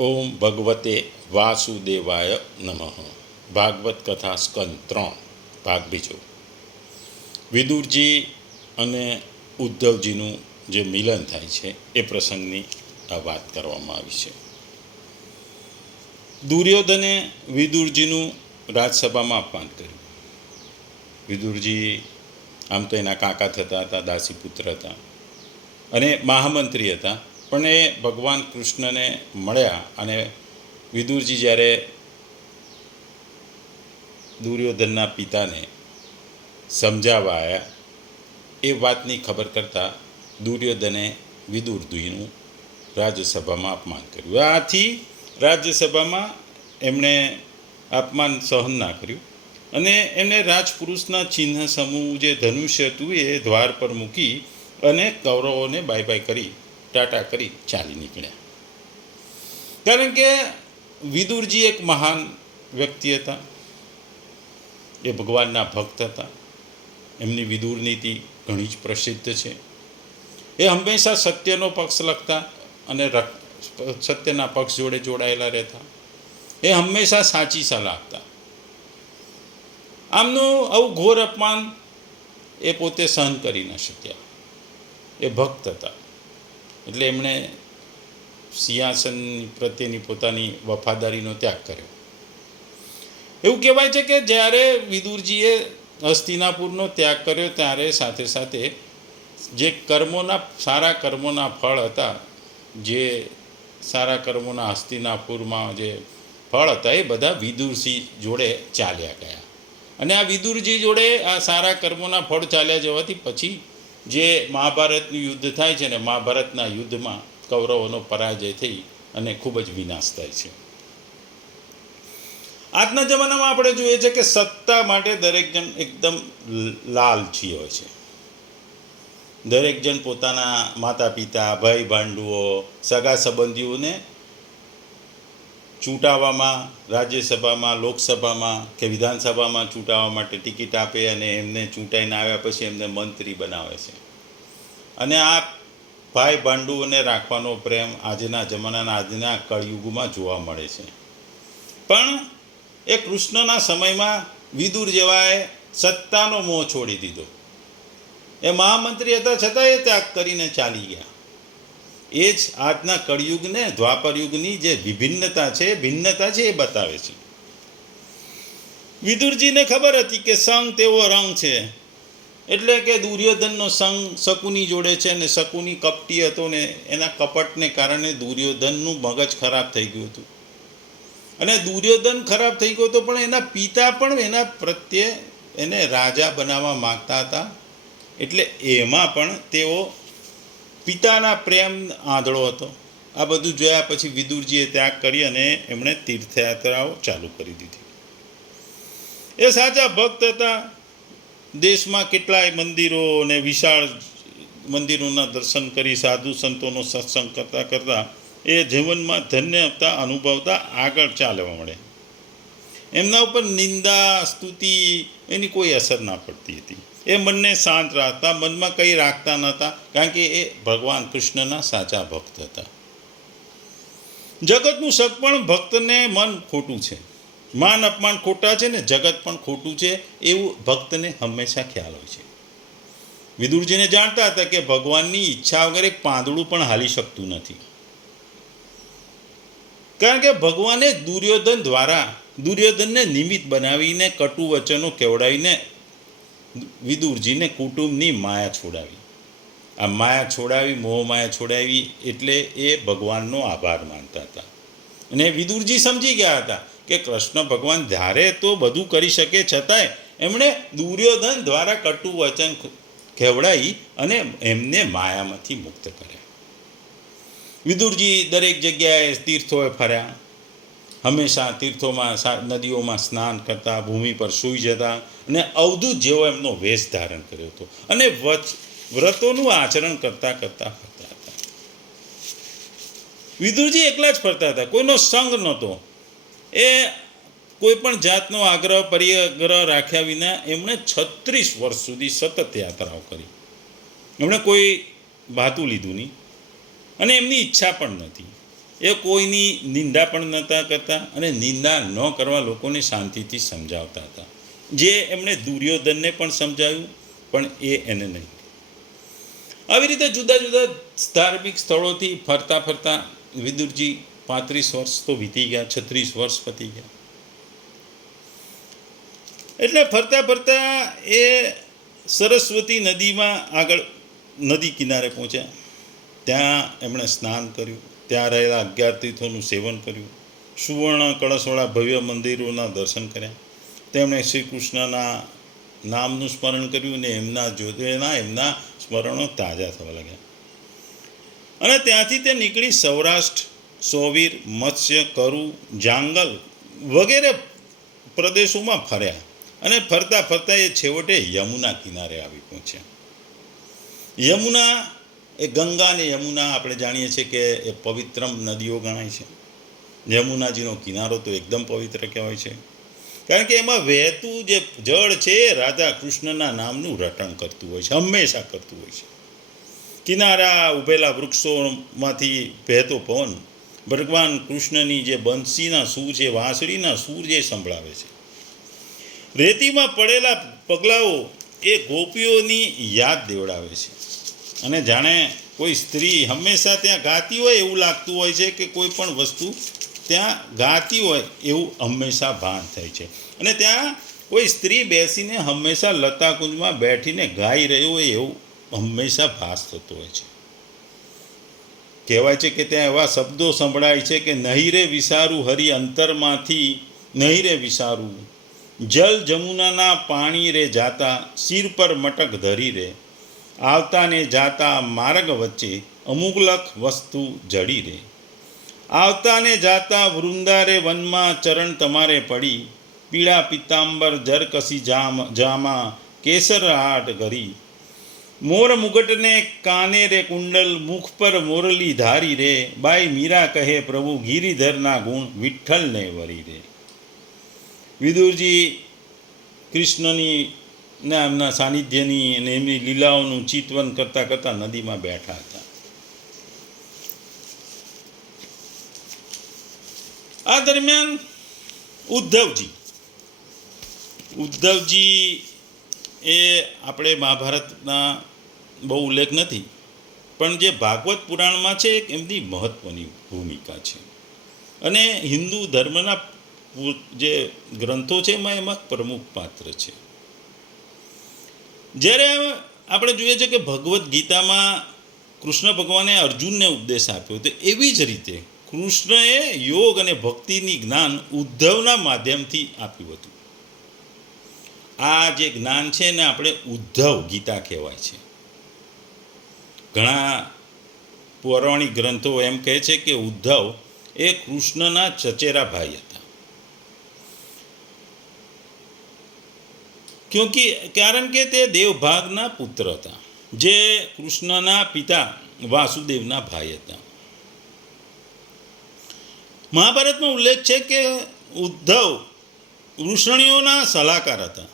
ઓમ ભગવતે વાસુદેવાય નમઃ. ભાગવત કથા સ્કંદ ત્રણ, ભાગ બીજો. વિદુરજી અને ઉદ્ધવજીનું જે મિલન થાય છે, એ પ્રસંગની આ વાત કરવામાં આવી છે. દુર્યોધને વિદુરજીનું રાજસભામાં અપમાન કર્યું. વિદુરજી આમ તો એના કાકા થતા હતા, દાસીપુત્ર હતા અને મહામંત્રી હતા. પણ એ ભગવાન કૃષ્ણને મળ્યા અને વિદુરજી જ્યારે દુર્યોધનના પિતાને સમજાવવા આવ્યા એ વાતની ખબર કરતાં દુર્યોધને વિદુરદુઈનું રાજ્યસભામાં અપમાન કર્યું. આથી રાજ્યસભામાં એમણે અપમાન સહન ના કર્યું અને એમને રાજપુરુષના ચિહ્ન સમૂહ જે ધનુષ્ય હતું એ દ્વાર પર મૂકી અને કૌરવોને બાય બાય કરી ટાટા કરી ચાલી નીકળ્યા. કારણ કે વિદુરજી એક મહાન વ્યક્તિ હતા. એ ભગવાનના ભક્ત હતા. એમની વિદુર નીતિ ઘણી જ પ્રસિદ્ધ છે. એ હંમેશા સત્યનો પક્ષ લખતા અને સત્યના પક્ષ જોડે જોડાયેલા રહેતા. એ હંમેશા સાચી સલાહ આપતા. આમનું આવું ઘોર અપમાન એ પોતે સહન કરી ન શક્યા. એ ભક્ત હતા. એટલે એમણે સિંહાસન પ્રત્યેની પોતાની વફાદારીનો ત્યાગ કર્યો. એવું કહેવાય છે કે જ્યારે વિદુરજીએ હસ્તિનાપુરનો ત્યાગ કર્યો ત્યારે સાથે સાથે જે કર્મોના, સારા કર્મોના ફળ હતા, જે સારા કર્મોના હસ્તિનાપુરમાં જે ફળ હતા, એ બધા વિદુરસિંહ જોડે ચાલ્યા ગયા. અને આ વિદુરજી જોડે આ સારા કર્મોના ફળ ચાલ્યા જવાથી પછી જે મહાભારતનું યુદ્ધ થાય છે ને મહાભારતના યુદ્ધમાં કૌરવોનો પરાજય થઈ અને ખૂબ જ વિનાશ થાય છે. આજના જમાનામાં આપણે જોઈએ છે કે સત્તા માટે દરેક જણ એકદમ લાલચી હોય છે. દરેક જણ પોતાના માતા પિતા ભાઈ ભાંડુઓ સગા સંબંધીઓને ચૂંટાવામાં, રાજ્યસભામાં, લોકસભામાં કે વિધાનસભામાં ચૂંટાવા માટે ટિકિટ આપે અને એમને ચૂંટાઈને આવ્યા પછી એમને મંત્રી બનાવે છે. અને આ ભાઈ ભાંડુઓને રાખવાનો પ્રેમ આજના જમાનાના આજના કળયુગમાં જોવા મળે છે. પણ એ કૃષ્ણના સમયમાં વિદુર જેવાએ સત્તાનો મોહ છોડી દીધો. એ મહામંત્રી હતા, છતાં એ ત્યાગ કરીને ચાલી ગયા. એ જ આજના કળયુગને દ્વાપર યુગની જે વિભિન્નતા છે, ભિન્નતા છે એ બતાવે છે. વિદુરજીને ખબર હતી કે સંગ તેવો રંગ છે. એટલે કે દુર્યોધનનો સંગ શકુની જોડે છે ને શકુની કપટી હતો ને એના કપટને કારણે દુર્યોધનનું મગજ ખરાબ થઈ ગયું હતું. અને દુર્યોધન ખરાબ થઈ ગયો હતો પણ એના પિતા પણ એના પ્રત્યે એને રાજા બનાવવા માગતા હતા. એટલે એમાં પણ તેઓ પિતાના પ્રેમ આંધળો હતો. આ બધું જોયા પછી વિદુરજીએ ત્યાગ કરી અને એમણે તીર્થયાત્રાઓ ચાલુ કરી દીધી. એ સાચા ભક્ત હતા. દેશમાં કેટલાય મંદિરો અને વિશાળ મંદિરોના દર્શન કરી સાધુ સંતોનો સત્સંગ કરતાં કરતાં એ જીવનમાં ધન્ય હતા, અનુભવતા આગળ ચાલવા મળે. એમના ઉપર નિંદા, સ્તુતિ, એની કોઈ અસર ના પડતી હતી. એ મનને શાંત રાખતા, મનમાં કંઈ રાખતા નહોતા, કારણ કે એ ભગવાન કૃષ્ણના સાચા ભક્ત હતા. જગતનું શક પણ ભક્તને મન ખોટું છે. માન, અપમાન ખોટા છે ને જગત પણ ખોટું છે, એવું ભક્તને હંમેશા ખ્યાલ હોય છે. વિદુરજીને જાણતા હતા કે ભગવાનની ઈચ્છા વગર એક પાંદડું પણ હાલી શકતું નથી. કારણ કે ભગવાને દુર્યોધન દ્વારા દુર્યોધનને નિમિત્ત બનાવીને કટુ વચનો કેવડાવીને વિદુરજીને કુટુંબની માયા છોડાવી. આ માયા છોડાવી, મોહ માયા છોડાવી એટલે એ ભગવાનનો આભાર માનતા હતા. અને વિદુરજી સમજી ગયા હતા કે કૃષ્ણ ભગવાન ધારે તો બધું કરી શકે છતાંય એમણે દુર્યોધન દ્વારા કટુ વચન ખેવડાવી અને એમને માયામાંથી મુક્ત કર્યા. વિદુરજી દરેક જગ્યાએ તીર્થોએ ફર્યા. હંમેશા તીર્થોમાં નદીઓમાં સ્નાન કરતા, ભૂમિ પર સૂઈ જતા અને અવધૂત જેવો એમનો વેશ ધારણ કર્યો હતો. અને વચ વ્રતોનું આચરણ કરતા કરતા ફરતા હતા. વિદુરજી એકલા જ ફરતા હતા. કોઈનો સંગ નહોતો. એ કોઈ પણ જાતનો આગ્રહ, પરિગ્રહ રાખ્યા વિના એમણે છત્રીસ વર્ષ સુધી સતત યાત્રાઓ કરી. એમણે કોઈ ભાતું લીધું નહીં. અને એમની ઈચ્છા પણ નથી એ કોઈની નિંદા પણ નહોતા કરતા અને નિંદા ન કરવા લોકોને શાંતિથી સમજાવતા હતા. જે એમણે દુર્યોધનને પણ સમજાવ્યું, પણ એ એને નહીં. આવી રીતે જુદા જુદા ધાર્મિક સ્થળોથી ફરતા ફરતા વિદુરજી પાંત્રીસ વર્ષ તો વીતી ગયા, છત્રીસ વર્ષ પતી ગયા. એટલે ફરતા ફરતા એ સરસ્વતી નદીમાં આગળ નદી કિનારે પહોંચ્યા. ત્યાં એમણે સ્નાન કર્યું. ત્યાં રહેલા અગિયાર તીર્થોનું સેવન કર્યું. સુવર્ણ કળશવાળા ભવ્ય મંદિરોના દર્શન કર્યા. તેમણે શ્રી કૃષ્ણના નામનું સ્મરણ કર્યું ને એમના જ્યોતિના એમના સ્મરણો તાજા થવા લાગ્યા. અને ત્યાંથી તે નીકળી સૌરાષ્ટ્ર, સોવીર, મત્સ્ય, કરુ, જાંગલ વગેરે પ્રદેશોમાં ફર્યા અને ફરતા ફરતા એ છેવટે યમુના કિનારે આવી પહોંચ્યા. યમુના એ ગંગા અને યમુના આપણે જાણીએ છીએ કે એ પવિત્રમ નદીઓ ગણાય છે. યમુનાજીનો કિનારો તો એકદમ પવિત્ર કહેવાય છે. કારણ કે એમાં વહેતું જે જળ છે એ રાધા કૃષ્ણના નામનું રટણ કરતું હોય છે, હંમેશા કરતું હોય છે. કિનારા, ઉભેલા વૃક્ષોમાંથી વહેતો પવન, ભગવાન કૃષ્ણની જે બંસીના સૂર છે, વાંસળીના સૂર જે સંભળાવે છે. રેતીમાં પડેલા પગલાઓ એ ગોપીઓની યાદ દેવડાવે છે. અને જાણે કોઈ સ્ત્રી હંમેશા ત્યાં ગાતી હોય એવું લાગતું હોય છે કે કોઈ પણ વસ્તુ ત્યાં ગાતી હોય એવું હંમેશા ભાન થાય છે. અને ત્યાં કોઈ સ્ત્રી બેસીને હંમેશા લતાકુંજમાં બેઠીને ગાઈ રહ્યું હોય એવું હંમેશા ભાસ થતો હોય છે. કહેવાય છે કે ત્યાં એવા શબ્દો સંભળાય છે કે નહીં રે વિસારું હરિ અંતરમાંથી, નહીં રે વિસારું જલ જમુનાના પાણી રે જાતા, શિર પર મટક ધરી રે. આવતા ને જાતા માર્ગ વચ્ચે અમુકલક વસ્તુ જડી રે. આવતા ને જાતા વૃંદારે વનમાં ચરણ તમારે પડી, પીળા પિત્તાંબર જરકસી જામ, જામા કેસર હાટ ઘરી. મોર મુગટને કાને રે કુંડલ, મુખ પર મોરલી ધારી રે. બાઈ મીરા કહે પ્રભુ, ગિરિધરના ગુણ વિઠ્ઠલને વરી રે. વિદુરજી, કૃષ્ણની ને એમના સાનિધ્યની અને એમની લીલાઓનું ચિતવન કરતાં કરતાં નદીમાં બેઠા હતા. આ દરમિયાન ઉદ્ધવજી ઉદ્ધવજી એ આપણે મહાભારતના બહુ ઉલ્લેખ નથી, પણ જે ભાગવત પુરાણમાં છે એક એમની મહત્ત્વની ભૂમિકા છે. અને હિન્દુ ધર્મના જે ગ્રંથો છે એમાં એમાં પ્રમુખ પાત્ર છે. જ્યારે આપણે જોઈએ છે કે ભગવદ્ ગીતામાં કૃષ્ણ ભગવાને અર્જુનને ઉપદેશ આપ્યો, તો એવી જ રીતે કૃષ્ણએ યોગ અને ભક્તિની જ્ઞાન ઉદ્ધવના માધ્યમથી આપ્યું હતું. આ જે જ્ઞાન છે ને આપણે ઉદ્ધવ ગીતા કહેવાય છે. ઘણા પૌરાણિક ગ્રંથો એમ કહે છે કે ઉદ્ધવ એ કૃષ્ણના ચચેરા ભાઈ હતા. ક્યોંકિ કારણ કે તે દેવભાગના પુત્ર હતા જે કૃષ્ણના પિતા વાસુદેવના ભાઈ હતા મહાભારતમાં ઉલ્લેખ છે કે ઉદ્ધવ ઋષણીઓના સલાહકાર હતા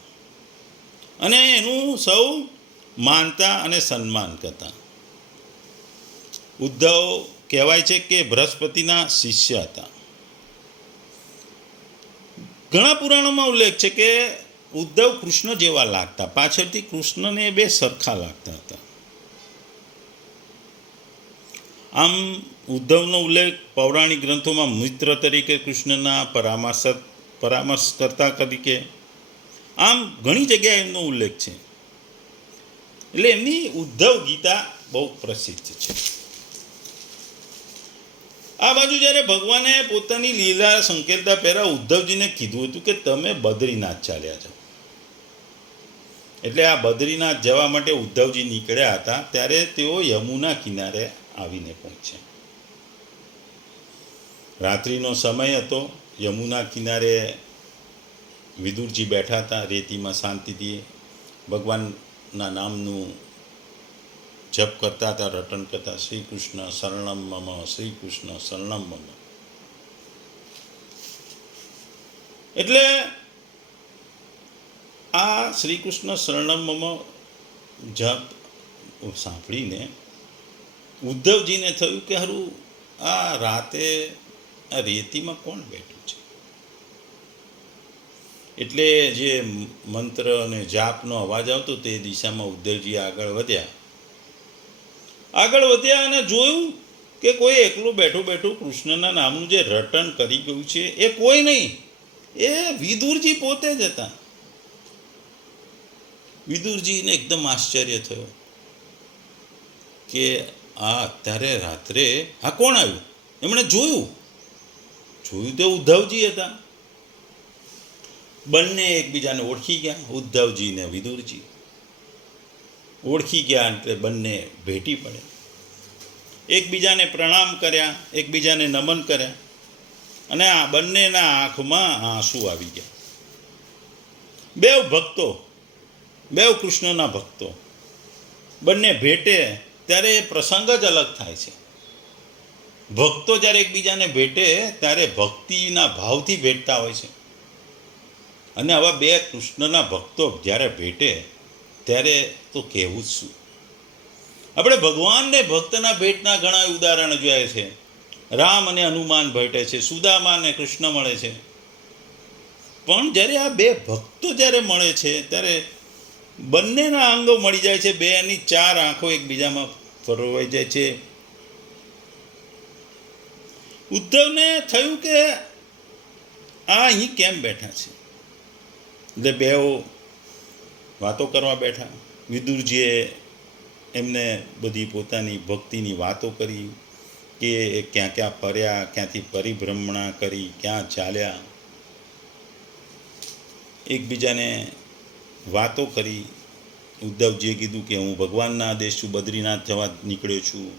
અને એનું સૌ માનતા અને સન્માન કરતા। ઉદ્ધવ કહેવાય છે કે બૃહસ્પતિના શિષ્ય હતા। ઘણા પુરાણોમાં ઉલ્લેખ છે કે ઉદ્ધવ કૃષ્ણ જેવા લાગતા. પાછળથી કૃષ્ણને બે સરખા લાગતા હતા. આમ ઉદ્ધવનો ઉલ્લેખ પૌરાણિક ગ્રંથોમાં મિત્ર તરીકે કૃષ્ણના પરામર્શ પરામર્શ કરતા તરીકે, આમ ઘણી જગ્યાએ એમનો ઉલ્લેખ છે. એટલે એમની ઉદ્ધવ ગીતા બહુ પ્રસિદ્ધ છે. આ બાજુ જ્યારે ભગવાને પોતાની લીલા સંકેલતા પહેલાં ઉદ્ધવજીને કીધું હતું કે તમે બદ્રીનાથ ચાલ્યા જાઓ. એટલે આ બદ્રીનાથ જવા માટે ઉદ્ધવજી નીકળ્યા હતા, ત્યારે તેઓ યમુના કિનારે આવીને પહોંચ્યા. રાત્રિનો સમય હતો, યમુના કિનારે વિદુરજી બેઠા હતા, રેતીમાં શાંતિથી ભગવાનના નામનું જપ કરતા હતા, રટન કરતા શ્રી કૃષ્ણ શરણમ મમ શ્રી કૃષ્ણ શરણમ મમ. એટલે આ શ્રી કૃષ્ણ શરણમ મમ જપ સાંભળીને ઉદ્ધવજીને થયું કે હારું, આ રાતે આ રેતીમાં કોણ બેઠું છે? એટલે જે મંત્ર અને જાપનો અવાજ આવતો તે દિશામાં ઉદ્ધવજી આગળ વધ્યા. આગળ વધ્યા અને જોયું કે કોઈ એકલું બેઠું બેઠું કૃષ્ણના નામનું જે રટન કરી ગયું છે એ કોઈ નહીં. એ વિદુરજી પોતે જ હતા. વિદુરજીને એકદમ આશ્ચર્ય થયો કે આ અત્યારે રાત્રે આ કોણ આવ્યું? એમણે જોયું. જોયું તો ઉદ્ધવજી હતા. બંને એકબીજાને ઓળખી ગયા, ઉદ્ધવજી ને વિદુરજી. ઓળખી ગયા એટલે બંને ભેટી પડે. એકબીજાને પ્રણામ કર્યા, એકબીજાને નમન કર્યા અને આ બંનેના આંખમાં આંસુ આવી ગયા. બે ભક્તો બેવ કૃષ્ણના ભક્તો. બંને ભેટે ત્યારે એ પ્રસંગ જ અલગ થાય છે. ભક્તો જ્યારે એકબીજાને ભેટે ત્યારે ભક્તિના ભાવથી ભેટતા હોય છે. અને આવા બે કૃષ્ણના ભક્તો જ્યારે ભેટે ત્યારે તો કહેવું જ શું? આપણે ભગવાનને ભક્તના ભેટના ઘણા ઉદાહરણ જોયા છે. રામ અને હનુમાન ભેટે છે, સુદામા અને કૃષ્ણ મળે છે. પણ જ્યારે આ બે ભક્તો જ્યારે મળે છે, ત્યારે બંનેના અંગો મળી જાય છે. બેની ચાર આંખો એકબીજામાં ફરવાઈ જાય છે. ઉદ્ધવને થયું કે આ અહીં કેમ બેઠા છે? એટલે બેઓ વાતો કરવા બેઠા. વિદુરજીએ એમને બધી પોતાની ભક્તિની વાતો કરી કે ક્યાં ક્યાં ફર્યા, ક્યાંથી પરિભ્રમણા કરી, ક્યાં ચાલ્યા. એકબીજાને વાતો કરી. ઉદ્ધવજીએ કીધું કે હું ભગવાનના આદેશ છું, બદ્રીનાથ જવા નીકળ્યો છું.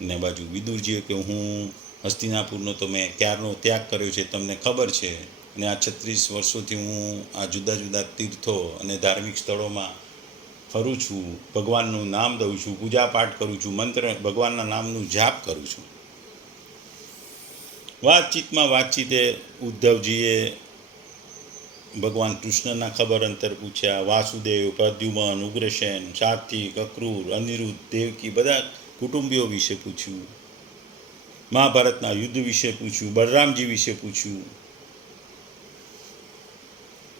ને બાજુ વિદુરજીએ કે હું હસ્તિનાપુરનો તો મેં ક્યારનો ત્યાગ કર્યો છે, તમને ખબર છે. અને આ છત્રીસ વર્ષોથી હું આ જુદા જુદા તીર્થો અને ધાર્મિક સ્થળોમાં ફરું છું, ભગવાનનું નામ દઉં છું, પૂજા પાઠ કરું છું, મંત્ર, ભગવાનના નામનું જાપ કરું છું. વાતચીતમાં વાતચીતે ઉદ્ધવજીએ ભગવાન કૃષ્ણના ખબર અંતર પૂછ્યા, વાસુદેવ, પ્રદ્યુમન, ઉગ્રસેન, સાત્વિક, અક્રૂર, અનિરુદ્ધ, દેવકી બધા કુટુંબીઓ વિશે પૂછ્યું. મહાભારતના યુદ્ધ વિશે પૂછ્યું, બલરામજી વિશે પૂછ્યું.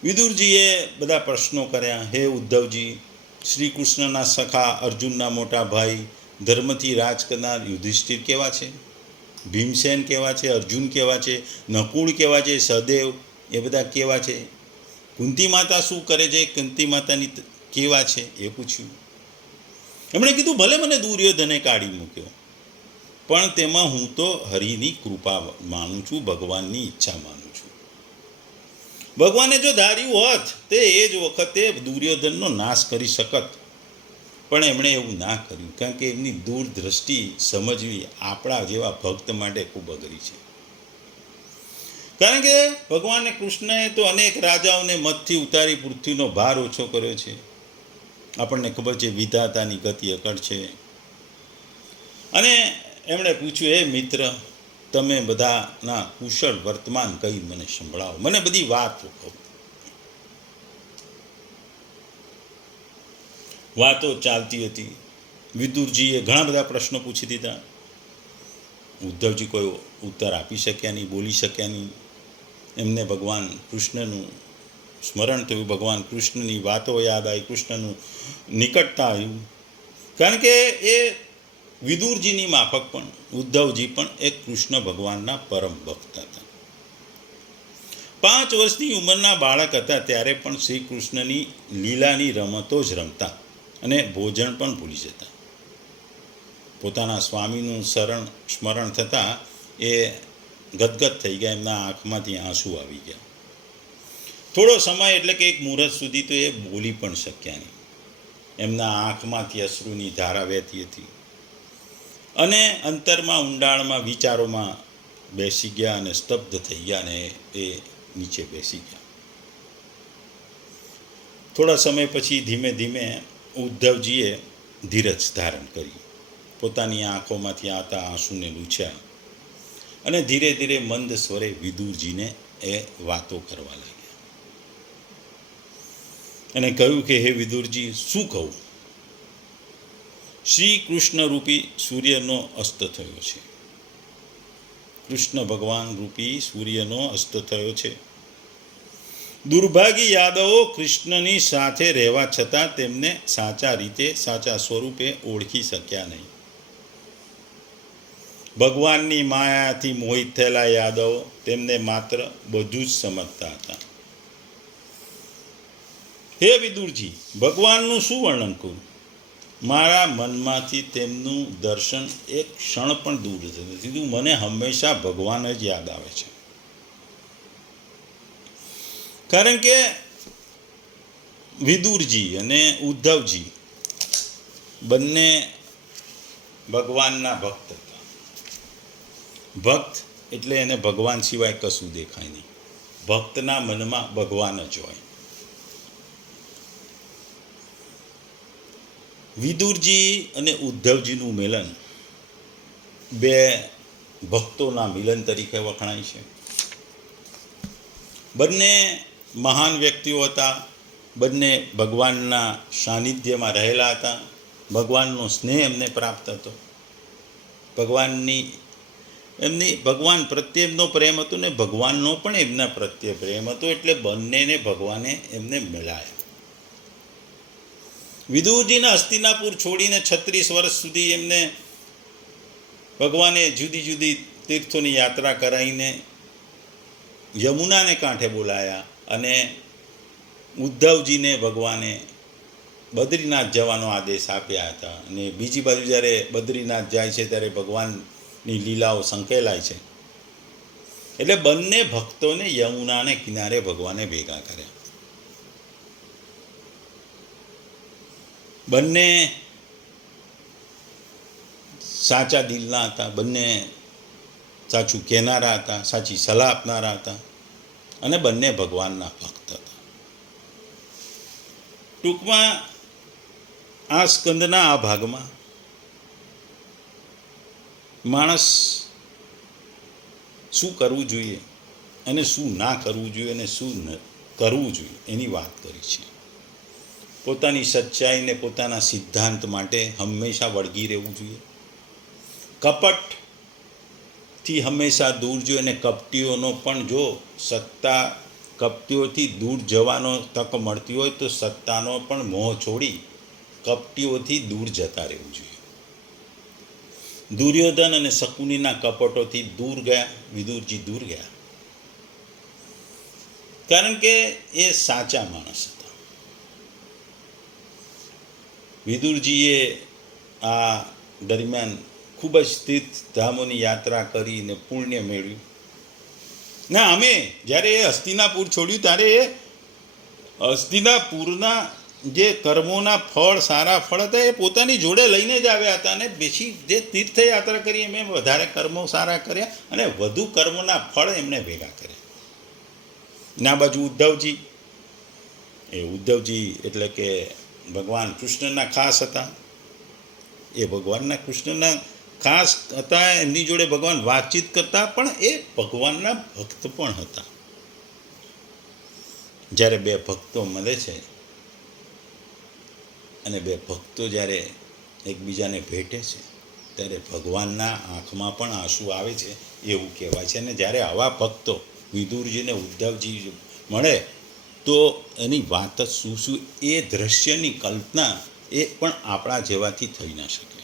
વિદુરજીએ બધા પ્રશ્નો કર્યા, હે ઉદ્ધવજી શ્રી કૃષ્ણના સખા અર્જુનના મોટા ભાઈ, ધર્મથી રાજ કરનાર યુધિષ્ઠિર કેવા છે? ભીમસેન કેવા છે? અર્જુન કેવા છે? નકુળ કેવા છે? સહદેવ એ બધા કેવા છે? કુંતી માતા શું કરે છે? કુંતી માતાની કેવા છે? એ પૂછ્યું. એમણે કીધું, ભલે મને દુર્યોધને કાઢી મૂક્યો, પણ તેમાં હું તો હરિની કૃપા માનું છું, ભગવાનની ઈચ્છા માનું છું. ભગવાને જો ધાર્યું હોત, તે એ જ વખતે દુર્યોધનનો નાશ કરી શકત. પણ એમણે એવું ના કર્યું, કારણ કે એમની દૂરદ્રષ્ટિ સમજવી આપણા જેવા ભક્ત માટે ખૂબ અઘરી છે. કારણ કે ભગવાને કૃષ્ણએ તો અનેક રાજાઓને મતથી ઉતારી પૃથ્વીનો ભાર ઓછો કર્યો છે. આપણને ખબર છે વિધાતાની ગતિ અકળ છે. અને એમણે પૂછ્યું, હે મિત્ર, તમે બધાના કુશળ વર્તમાન કહી મને સંભળાવો? મને બધી વાત કહો. વાતો ચાલતી હતી. વિદુરજીએ ઘણા બધા પ્રશ્નો પૂછી દીધા. ઉદ્ધવજી કોઈ ઉત્તર આપી શક્યા નહીં, બોલી શક્યા નહીં. એમને ભગવાન કૃષ્ણનું સ્મરણ થયું. ભગવાન કૃષ્ણની વાતો યાદ આવી, કૃષ્ણનું નિકટતા આવ્યું કારણ કે એ વિદુરજીની માફક પણ, ઉદ્ધવજી પણ એક કૃષ્ણ ભગવાનના પરમ ભક્ત હતા. પાંચ વર્ષની ઉંમરના બાળક હતા ત્યારે પણ શ્રી કૃષ્ણની લીલાની રમતો જ રમતા અને ભોજન પણ ભૂલી જતા. પોતાના સ્વામીનું શરણ, સ્મરણ થતાં એ ગદગદ થઈ ગયા, એમના આંખમાંથી આંસુ આવી ગયા. થોડો સમય એટલે કે એક મુહૂર્ત સુધી તો એ બોલી પણ શક્યા નહીં. એમના આંખમાંથી અશ્રુની ધારા વહેતી હતી. અને અંતરમાં ઊંડાણમાં, વિચારોમાં બેસી ગયા અને સ્તબ્ધ થઈ ગયા અને એ નીચે બેસી ગયા. થોડા સમય પછી ધીમે ધીમે ઉદ્ધવજીએ ધીરજ ધારણ કરી. પોતાની આંખોમાંથી આવતા આંસુને લૂછ્યા. અને ધીરે ધીરે મંદ સ્વરે વિદુરજીને એ વાતો કરવા લાગ્યા. અને કહ્યું કે, હે વિદુરજી, શું કહું? શ્રી કૃષ્ણ રૂપી સૂર્યનો અસ્ત થયો છે. કૃષ્ણ ભગવાન રૂપી સૂર્યનો અસ્ત થયો છે. દુર્ભાગી યાદવો કૃષ્ણની સાથે રહેવા છતાં તેમને સાચા રીતે, સાચા સ્વરૂપે ઓળખી શક્યા નહીં. ભગવાનની માયાથી મોહિત થયેલા યાદવો તેમને માત્ર બધું જ સમજતા હતા. હે વિદુરજી, ભગવાનનું શું વર્ણન કરું? મારા મનમાંથી તેમનું દર્શન એક ક્ષણ પણ દૂર થતું. નથી મને હંમેશા ભગવાન જ યાદ આવે છે. કારણ કે વિદુરજી અને ઉદ્ધવજી બંને ભગવાનના ભક્ત ભક્ત એટલે એને ભગવાન સિવાય કશું દેખાય નહીં. ભક્તના મનમાં ભગવાન જ હોય. વિદુરજી અને ઉદ્ધવજીનું મિલન બે ભક્તોના મિલન તરીકે વખણાય છે. બંને મહાન વ્યક્તિઓ હતા. બંને ભગવાનના સાનિધ્યમાં રહેલા હતા. ભગવાનનો સ્નેહ એમને પ્રાપ્ત હતો. ભગવાનની એમની ભગવાન પ્રત્યે એમનો પ્રેમ હતો ને ભગવાનનો પણ એમના પ્રત્યે પ્રેમ હતો એટલે બંનેને ભગવાને એમને મળાયા. વિદુરજીના હસ્તિનાપુર છોડીને છત્રીસ વર્ષ સુધી એમને ભગવાને જુદી જુદી તીર્થોની યાત્રા કરાવીને યમુનાને કાંઠે બોલાયા અને ઉદ્ધવજીને ભગવાને બદ્રીનાથ જવાનો આદેશ આપ્યા હતા. અને બીજી બાજુ જ્યારે બદ્રીનાથ જાય છે ત્યારે ભગવાનની લીલાઓ સંકેલાય છે. એટલે બંને ભક્તોને યમુનાને કિનારે ભગવાને ભેગા કર્યા. બંને સાચા દિલના હતા, બંને સાચું કહેનારા હતા, સાચી સલાહ આપનારા હતા અને બંને ભગવાનના ભક્ત હતા. ટૂંકમાં આ સ્કંદના આ ભાગમાં માણસ શું કરવું જોઈએ અને શું ના કરવું જોઈએ અને શું કરવું જોઈએ એની વાત કરી છે. પોતાની સચ્ચાઈને પોતાના સિદ્ધાંત માટે હંમેશા વળગી રહેવું જોઈએ. કપટથી હંમેશા દૂર જોઈએ અને કપટીઓનો પણ જો સત્તા કપટીઓથી દૂર જવાનો તક મળતી હોય તો સત્તાનો પણ મોહ છોડી કપટીઓથી દૂર જતા રહેવું જોઈએ. દુર્યોધન અને શકુનીના કપટોથી દૂર ગયા, વિદુરજી દૂર ગયા. કારણ કે એ સાચા માણસ હતા. વિદુરજીએ આ દરમિયાન ખૂબ જ તીર્થ ધામોની યાત્રા કરીને પુણ્ય મેળવ્યું. ના, અમે જ્યારે એ હસ્તિનાપુર છોડ્યું, ત્યારે એ હસ્તિનાપુરના જે કર્મોના ફળ, સારા ફળ હતા, એ પોતાની જોડે લઈને જ આવ્યા હતા અને બેસી જે તીર્થયાત્રા કરી એમ વધારે કર્મો સારા કર્યા અને વધુ કર્મોના ફળ એમણે ભેગા કર્યા. ના બાજુ ઉદ્ધવજી, એ ઉદ્ધવજી એટલે કે ભગવાન કૃષ્ણના ખાસ હતા. એ ભગવાનના કૃષ્ણના ખાસ હતા, એમની જોડે ભગવાન વાતચીત કરતા, પણ એ ભગવાનના ભક્ત પણ હતા. જ્યારે બે ભક્તો મળે છે અને બે ભક્તો જ્યારે એકબીજાને ભેટે છે, ત્યારે ભગવાનના આંખમાં પણ આંસુ આવે છે એવું કહેવાય છે. અને જ્યારે આવા ભક્તો વિદુરજીને ઉદ્ધવજી મળે, તો એની વાત જ શું શું, એ દ્રશ્યની કલ્પના એ પણ આપણા જેવાથી થઈ ન શકે.